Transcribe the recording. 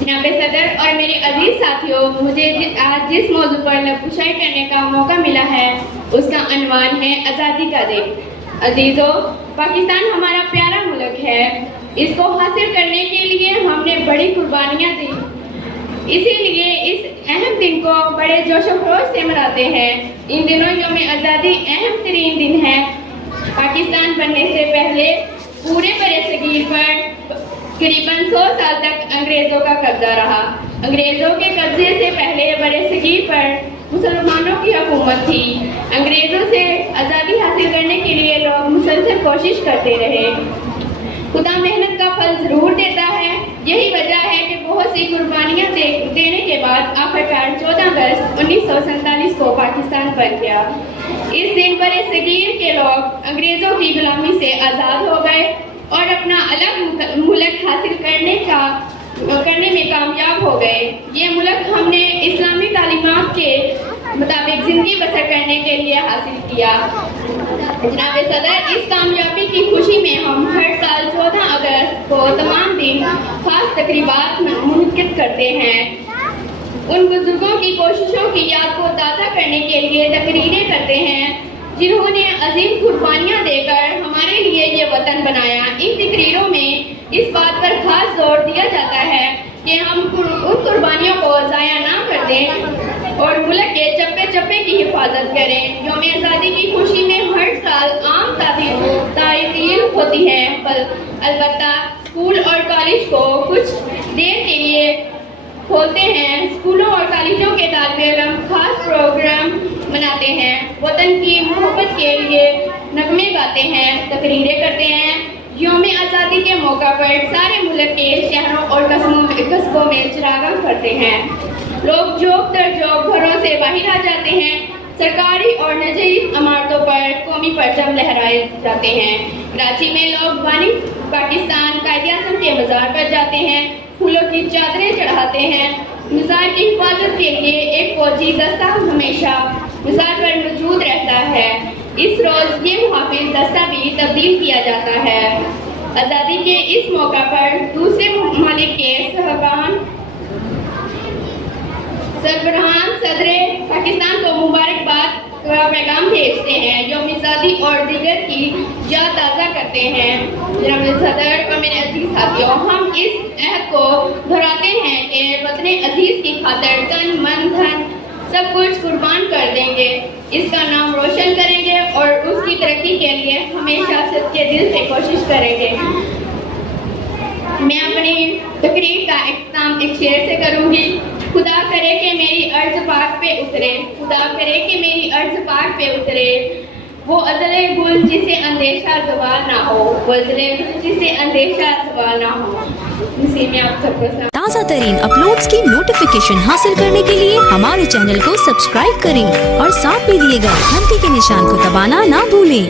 جناب صدر اور میرے عزیز ساتھیوں، مجھے آج جس موضوع پر نقاشی کرنے کا موقع ملا ہے اس کا عنوان ہے آزادی کا دن۔ عزیزوں، پاکستان ہمارا پیارا ملک ہے۔ اس کو حاصل کرنے کے لیے ہم نے بڑی قربانیاں دی، اسی لیے اس اہم دن کو بڑے جوش و خروش سے مناتے ہیں۔ ان دنوں یوم آزادی اہم ترین دن ہے۔ پاکستان بننے سے پہلے پورے برصغیر پر قریباً 100 سال تک انگریزوں کا قبضہ رہا۔ انگریزوں کے قبضے سے پہلے برصغیر پر مسلمانوں کی حکومت تھی۔ انگریزوں سے آزادی حاصل کرنے کے لیے لوگ مسلسل کوشش کرتے رہے۔ خدا محنت کا پھل ضرور دیتا ہے۔ یہی وجہ ہے کہ بہت سی قربانیاں دینے کے بعد آخرکار 14 اگست 1947 کو پاکستان بن گیا۔ اس دن برصغیر کے لوگ انگریزوں کی غلامی سے آزاد ہو گئے اور اپنا الگ ملک حاصل کرنے میں کامیاب ہو گئے۔ یہ ملک ہم نے اسلامی تعلیمات کے مطابق زندگی بسر کرنے کے لیے حاصل کیا۔ جناب صدر، اس کامیابی کی خوشی میں ہم ہر سال 14 اگست کو تمام دن خاص تقریبات منعقد کرتے ہیں۔ ان بزرگوں کی کوششوں کی یاد کو تازہ کرنے کے لیے تقریریں کرتے ہیں جنہوں نے عظیم قربانیاں دے کر ہمارے لیے یہ وطن بنایا۔ ان تقریروں میں اس بات پر خاص زور دیا جاتا ہے کہ ہم ان قربانیوں کو ضائع نہ کر دیں اور ملک کے چپے چپے کی حفاظت کریں۔ یوم آزادی کی خوشی میں ہر سال عام تعطیل ہوتی ہے، البتہ اسکول اور کالج کو کچھ دیر کے لیے کھولتے ہیں۔ اسکولوں اور کالجوں کے طالب علم خاص پروگرام مناتے ہیں، وطن کی محبت کے لیے نغمے گاتے ہیں، تقریریں کرتے ہیں۔ یوم آزادی کے موقع پر سارے ملک کے شہروں اور قصبوں میں چراغاں کرتے ہیں۔ لوگ جوک در جوک گھروں سے باہر آ جاتے ہیں۔ سرکاری اور نجی عمارتوں پر قومی پرچم لہرائے جاتے ہیں۔ کراچی میں لوگ بانی پاکستان قائد اعظم کے مزار پر جاتے ہیں، پھولوں کی چادریں چڑھاتے ہیں۔ مزار کی حفاظت کے لیے ایک فوجی دستہ ہمیشہ مزار پر موجود رہتا ہے۔ اس روز یہ محافظ دستہ بھی تبدیل کیا جاتا ہے۔ آزادی کے اس موقع پر دوسرے ممالک کے سربراہان صدر پاکستان کو مبارکباد کا پیغام بھیجتے ہیں، یوم آزادی اور دیگر کی یاد تازہ کرتے ہیں۔ جناب صدر اور میرے عزیز ساتھیوں، ہم اس عہد کو دہراتے ہیں کہ وطن عزیز کی خاطر تن من دھن سب کچھ قربان کر دیں گے، اس کا نام روشن کریں گے اور اس کی ترقی کے لیے ہمیشہ سچے دل سے کوشش کریں گے۔ میں اپنی تقریر کا اختتام ایک شعر سے کروں گی۔ خدا کرے کہ میری عرض پاک پہ اترے، خدا کرے کہ میری عرض پاک پہ اترے، وہ ازل گل جسے اندیشہ زوال نہ ہو، وہ ازل گل جسے اندیشہ زوال نہ ہو۔ اسی میں آپ سب کو تازہ ترین اپلوڈز کی نوٹیفیکیشن حاصل کرنے کے لیے ہمارے چینل کو سبسکرائب کریں اور ساتھ میں دیے گئے گھنٹی کے نشان کو دبانا نہ بھولیں۔